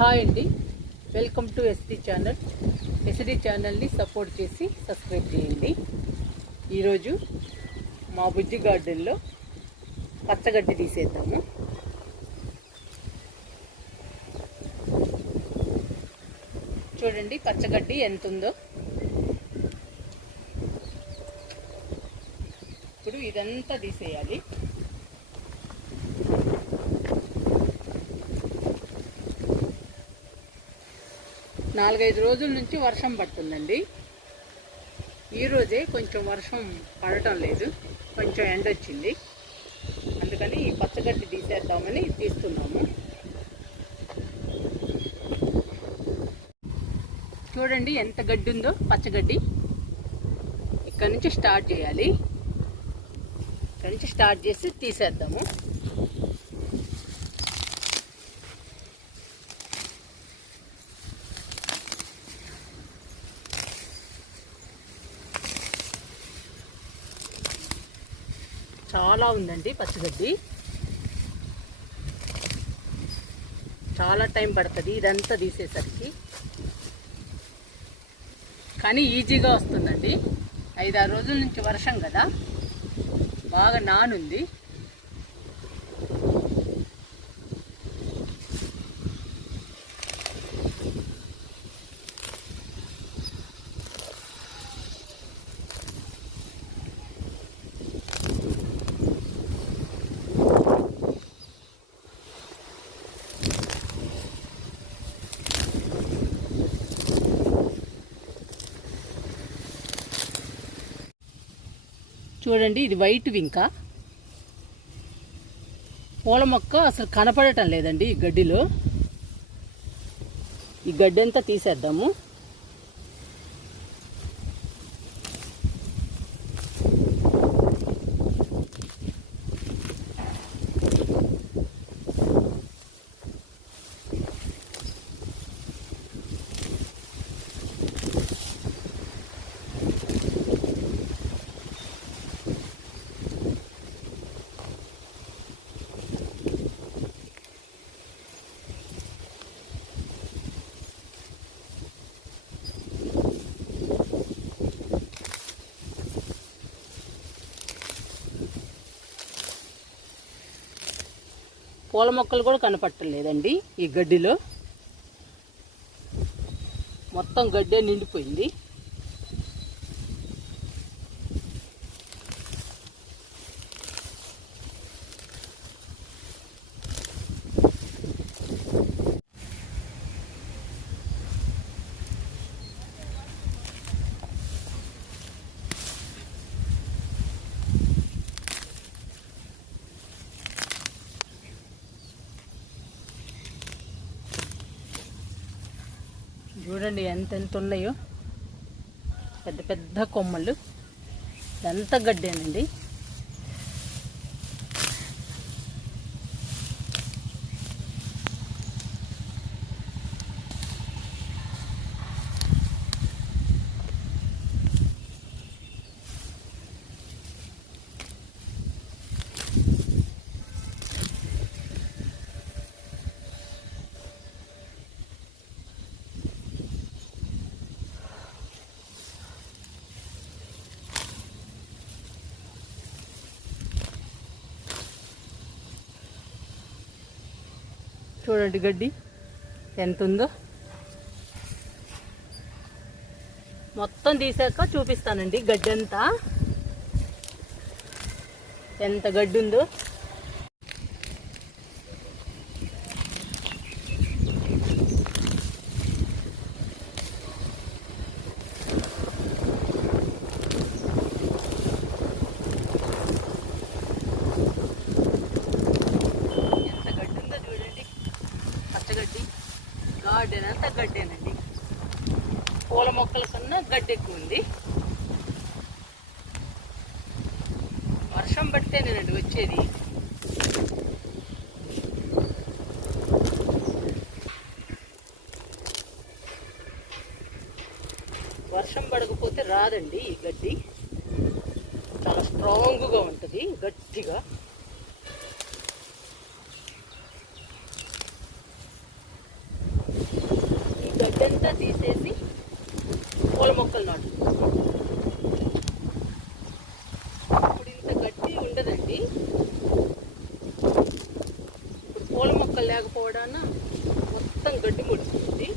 Hi అండి. Welcome to S D channel S D ఛానల్ని support చేసి సబ్స్క్రైబ్ చేయండి. ఈరోజు మా బుజ్జి గార్డెన్లో పచ్చగడ్డి తీసేద్దాము. చూడండి పచ్చగడ్డి ఎంత ఉందో ఇప్పుడు ఇదంతా తీసేయాలి. నాలుగైదు రోజుల నుంచి వర్షం పడుతుందండి. ఈరోజే కొంచెం వర్షం పడటం లేదు. కొంచెం ఎండ వచ్చింది. అందుకని ఈ పచ్చగడ్డి తీసేద్దామని తీస్తున్నాము. చూడండి ఎంత గడ్డి ఉందో పచ్చగడ్డి. ఇక్కడ నుంచి స్టార్ట్ చేయాలి. ఇక్కడ నుంచి స్టార్ట్ చేసి తీసేద్దాము. చాలా ఉందండి పచ్చిగడ్డి. చాలా టైం పడుతుంది ఇదంతా తీసేసరికి. కానీ ఈజీగా వస్తుందండి. ఐదారు రోజుల నుంచి వర్షం కదా. బాగా నానుంది. చూడండి ఇది వైట్ వింక. పూల మొక్క అసలు కనపడటం లేదండి ఈ గడ్డిలో. ఈ గడ్డి అంతా తీసేద్దాము. పూల మొక్కలు కూడా కనపట్టలేదండి ఈ గడ్డిలో. మొత్తం గడ్డే నిండిపోయింది. చూడండి ఎంత ఎంత ఉన్నాయో. పెద్ద పెద్ద కొమ్మలు. ఇదంతా గడ్డేనండి. చూడండి గడ్డి. ఎంత ఉందో మొత్తం తీసాక చూపిస్తానండి గడ్డి అంతా ఎంత గడ్డి ఉందో ఎంత గడ్డి ఉందో చూడండి పచ్చగడ్డి గార్డెన్ అంతా గడ్డేనండి పూల మొక్కల కన్నా గడ్డి ఎక్కువ ఉంది వర్షం పడితేనేనండి వచ్చేది. వర్షం పడకపోతే రాదండి ఈ గడ్డి. చాలా స్ట్రాంగ్గా ఉంటుంది గట్టిగా. పూల మొక్కలు నాటు. ఇప్పుడు ఇంత గట్టి ఉండదండి. ఇప్పుడు పూల మొక్కలు లేకపోవడాన మొత్తం గడ్డి ముడుతుంది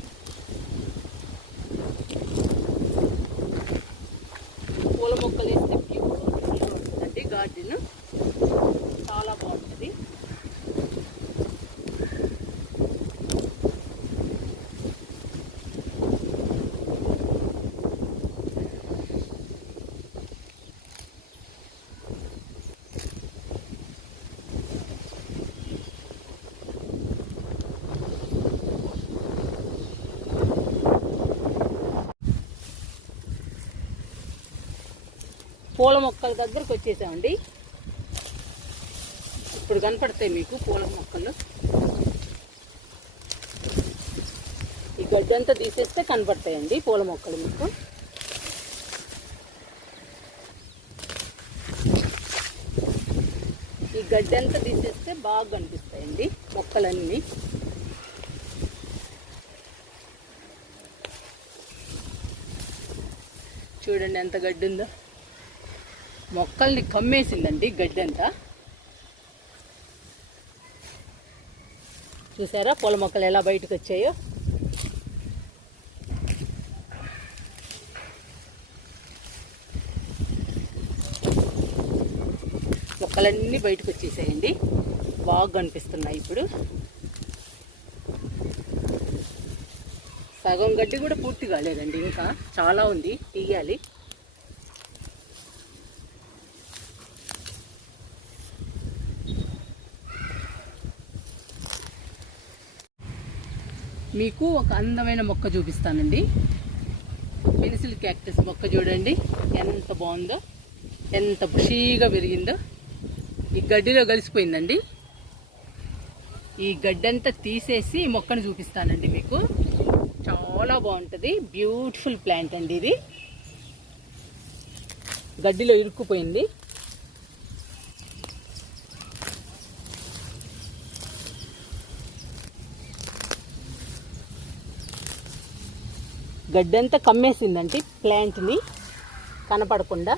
పూల మొక్కలు వేస్తే గార్డెన్. చాలా బాగుంటుంది. పూల మొక్కల దగ్గరకు వచ్చేసామండి. ఇప్పుడు కనపడతాయి మీకు పూల మొక్కలు. ఈ గడ్డి అంతా తీసేస్తే కనపడతాయండి పూల మొక్కలు మీకు. ఈ గడ్డి అంతా తీసేస్తే బాగా కనిపిస్తాయండి మొక్కలన్నీ. చూడండి ఎంత గడ్డి ఉందో మొక్కల్ని కమ్మేసిందండి గడ్డంతా. చూసారా పూల మొక్కలు ఎలా బయటకు వచ్చాయో మొక్కలన్నీ బయటకు వచ్చేసాయండి బాగా కనిపిస్తున్నాయి ఇప్పుడు. సగం గడ్డి కూడా పూర్తి కాలేదండి ఇంకా చాలా ఉంది తీయాలి. మీకు ఒక అందమైన మొక్క చూపిస్తానండి. పెన్సిల్ క్యాక్టస్ మొక్క చూడండి. ఎంత బాగుందో ఎంత బుషీగా పెరిగిందో ఈ గడ్డిలో కలిసిపోయిందండి. ఈ గడ్డంతా తీసేసి మొక్కను చూపిస్తానండి మీకు. చాలా బాగుంటుంది. బ్యూటిఫుల్ ప్లాంట్ అండి ఇది. గడ్డిలో ఇరుక్కుపోయింది. గడ్డంతా కమ్మేసిందండి ప్లాంట్ని కనపడకుండా.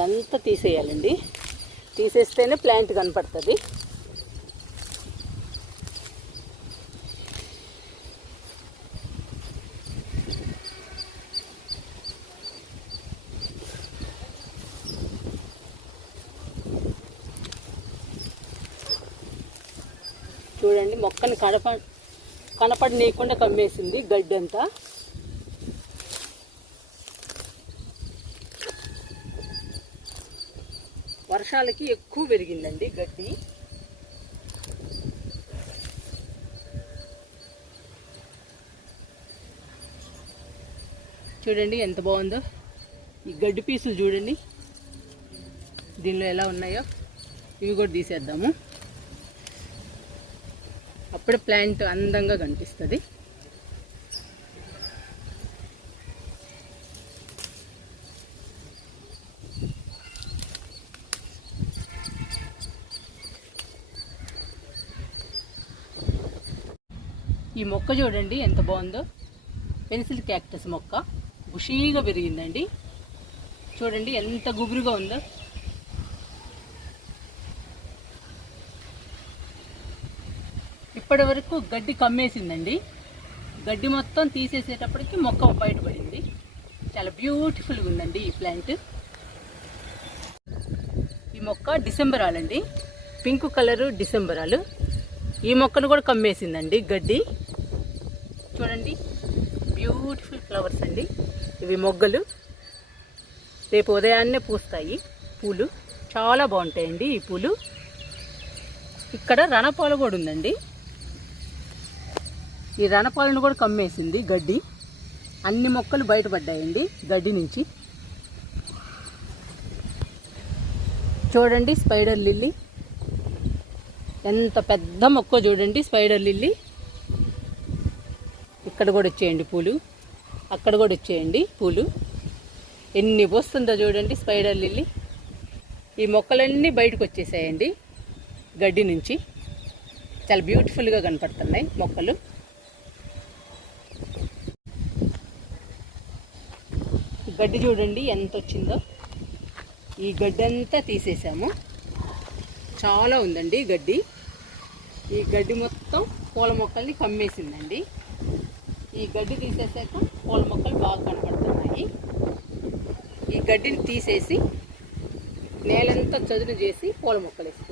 ఇదంతా తీసేయాలండి. తీసేస్తేనే ప్లాంట్ కనపడుతుంది. చూడండి మొక్కని కనప కనపడనీయకుండా కమ్మేసింది గడ్డంతా. వర్షాలకి ఎక్కువ పెరిగిందండి గడ్డి. చూడండి ఎంత బాగుందో. ఈ గడ్డి పీసులు చూడండి. దీనిలో ఎలా ఉన్నాయో. ఇవి కూడా తీసేద్దాము. అప్పుడే ప్లాంట్ అందంగా కనిపిస్తుంది. ఈ మొక్క చూడండి ఎంత బాగుందో. పెన్సిల్ క్యాక్టస్ మొక్క. బుషీగా పెరిగిందండి. చూడండి ఎంత గుబురుగా ఉందో. ఇప్పటి వరకు గడ్డి కమ్మేసిందండి. గడ్డి మొత్తం తీసేసేటప్పటికి మొక్క బయటపడింది. చాలా బ్యూటిఫుల్గా ఉందండి ఈ ప్లాంట్. ఈ మొక్క డిసెంబరాలండి. Pink colour డిసెంబరాలు. ఈ మొక్కను కూడా కమ్మేసిందండి గడ్డి చూడండి బ్యూటిఫుల్ ఫ్లవర్స్ అండి. ఇవి మొగ్గలు. రేపు ఉదయాన్నే పూస్తాయి. పూలు చాలా బాగుంటాయండి ఈ పూలు. ఇక్కడ రణపాలు కూడా ఉందండి. ఈ రణపాలను కూడా కమ్మేసింది గడ్డి. అన్ని మొక్కలు బయటపడ్డాయండి గడ్డి నుంచి. చూడండి స్పైడర్ లిల్లీ. ఎంత పెద్ద మొక్క చూడండి స్పైడర్ లిల్లీ. ఇక్కడ కూడా వచ్చేయండి పూలు. అక్కడ కూడా వచ్చేయండి పూలు. ఎన్ని పోస్తుందో చూడండి స్పైడర్ లిల్లీ. ఈ మొక్కలన్నీ బయటకు వచ్చేసాయండి గడ్డి నుంచి. చాలా బ్యూటిఫుల్గా కనపడుతున్నాయి మొక్కలు. గడ్డి చూడండి ఎంత వచ్చిందో. ఈ గడ్డి అంతా తీసేసాము. చాలా ఉందండి గడ్డి. ఈ గడ్డి మొత్తం పూల మొక్కల్ని కమ్మేసిందండి. ఈ గడ్డి తీసేసాక పూల మొక్కలు బాగా కనపడుతున్నాయి. ఈ గడ్డిని తీసేసి నేలంతా చదును చేసి పూల మొక్కలు వేస్తాం